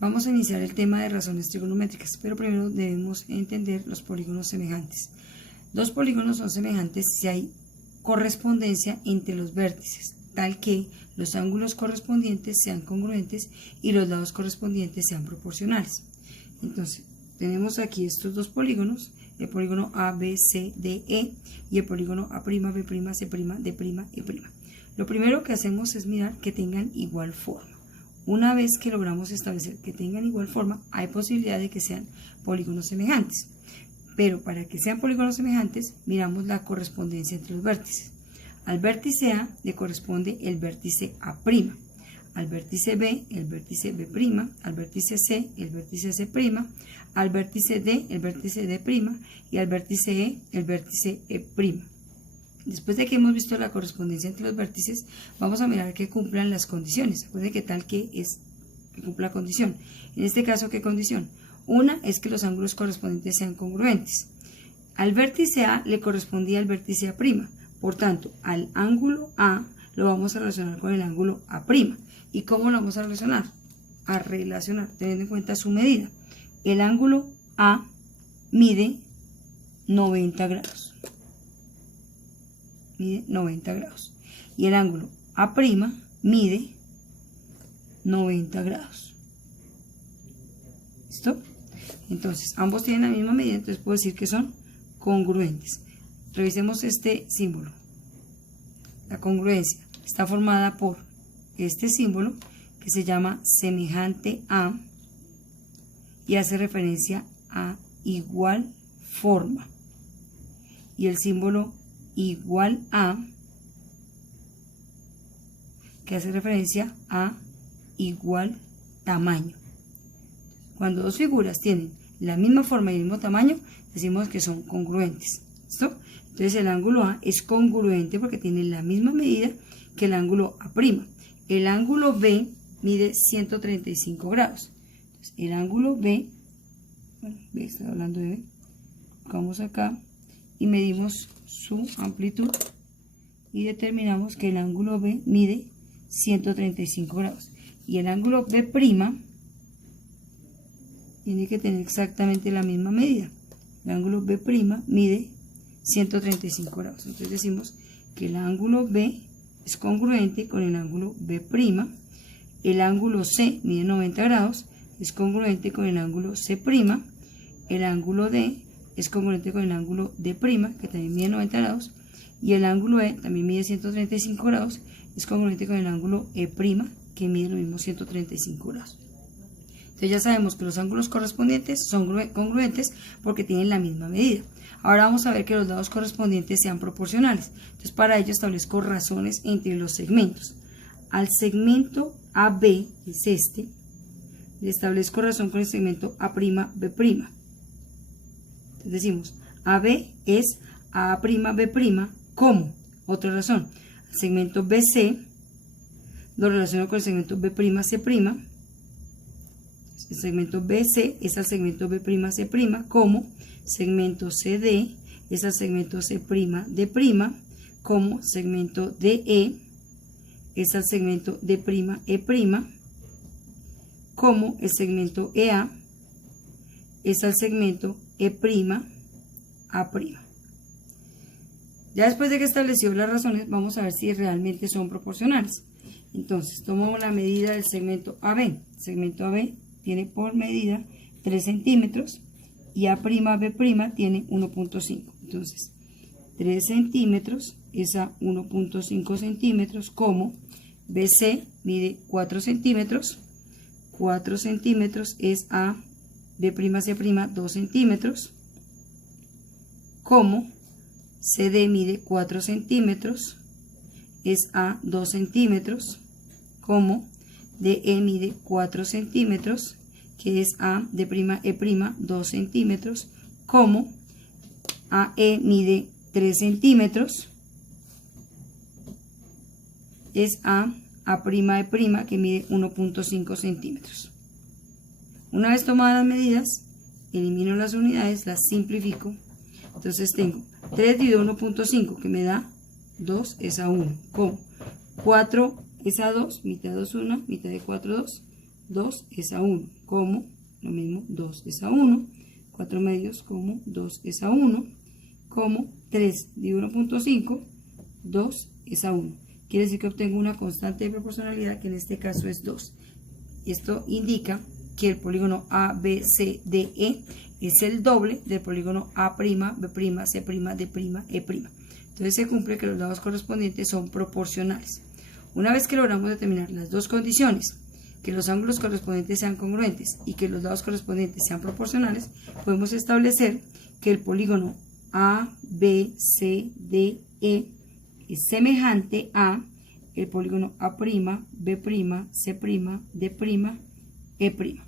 Vamos a iniciar el tema de razones trigonométricas, pero primero debemos entender los polígonos semejantes. Dos polígonos son semejantes si hay correspondencia entre los vértices, tal que los ángulos correspondientes sean congruentes y los lados correspondientes sean proporcionales. Entonces, tenemos aquí estos dos polígonos, el polígono ABCDE y el polígono A'B', C', D', E'. Lo primero que hacemos es mirar que tengan igual forma. Una vez que logramos establecer que tengan igual forma, hay posibilidad de que sean polígonos semejantes. Pero para que sean polígonos semejantes, miramos la correspondencia entre los vértices. Al vértice A le corresponde el vértice A', al vértice B el vértice B', al vértice C el vértice C', al vértice D el vértice D' y al vértice E el vértice E'. Después de que hemos visto la correspondencia entre los vértices, vamos a mirar que cumplan las condiciones. Recuerden que tal que es que cumpla la condición. En este caso, ¿qué condición? Una es que los ángulos correspondientes sean congruentes. Al vértice A le correspondía el vértice A'. Por tanto, al ángulo A lo vamos a relacionar con el ángulo A'. ¿Y cómo lo vamos a relacionar? Teniendo en cuenta su medida. El ángulo A mide 90 grados. Mide 90 grados. Y el ángulo A' mide 90 grados. ¿Listo? Entonces, ambos tienen la misma medida, entonces puedo decir que son congruentes. Revisemos este símbolo. La congruencia está formada por este símbolo que se llama semejante a y hace referencia a igual forma. Y el símbolo igual a, que hace referencia a igual tamaño. Cuando dos figuras tienen la misma forma y el mismo tamaño, decimos que son congruentes. ¿Listo? Entonces el ángulo A es congruente porque tiene la misma medida que el ángulo A'. El ángulo B mide 135 grados. Entonces, el ángulo B, bueno, B está hablando de B, vamos acá y medimos su amplitud y determinamos que el ángulo B mide 135 grados y el ángulo B' tiene que tener exactamente la misma medida. El ángulo B' mide 135 grados. Entonces decimos que el ángulo B es congruente con el ángulo B'. El ángulo C mide 90 grados, es congruente con el ángulo C'. El ángulo D es congruente con el ángulo D', que también mide 90 grados, y el ángulo E también mide 135 grados, es congruente con el ángulo E', que mide lo mismo 135 grados. Entonces ya sabemos que los ángulos correspondientes son congruentes porque tienen la misma medida. Ahora vamos a ver que los lados correspondientes sean proporcionales. Entonces para ello establezco razones entre los segmentos. Al segmento AB, que es este, le establezco razón con el segmento A'B'. Entonces decimos, AB es A'B', ¿cómo? Otra razón, el segmento BC lo relaciono con el segmento B', C'. El segmento BC es al segmento B', C', como segmento CD es al segmento C', D', como segmento DE es al segmento D', E', como el segmento EA es al segmento E', A'. Ya después de que estableció las razones, vamos a ver si realmente son proporcionales. Entonces, tomamos la medida del segmento AB. El segmento AB tiene por medida 3 centímetros y A'B' tiene 1.5. Entonces, 3 centímetros es a 1.5 centímetros, como BC mide 4 centímetros. 4 centímetros es a B', C', 2 centímetros, como CD mide 4 centímetros, es a 2 centímetros, como DE mide 4 centímetros, que es a D', E', 2 centímetros, como AE mide 3 centímetros, es a A'E', que mide 1.5 centímetros. Una vez tomadas las medidas, elimino las unidades, las simplifico. Entonces tengo 3 dividido 1.5, que me da 2 es a 1, como 4 es a 2, mitad de 2, 1, mitad de 4, 2, 2 es a 1, como lo mismo 2 es a 1, 4 medios como 2 es a 1, como 3 dividido 1.5, 2 es a 1. Quiere decir que obtengo una constante de proporcionalidad que en este caso es 2. Esto indica que el polígono ABCDE es el doble del polígono A', B', C', D', E'. Entonces se cumple que los lados correspondientes son proporcionales. Una vez que logramos determinar las dos condiciones, que los ángulos correspondientes sean congruentes y que los lados correspondientes sean proporcionales, podemos establecer que el polígono ABCDE es semejante a el polígono A', B', C', D', E'.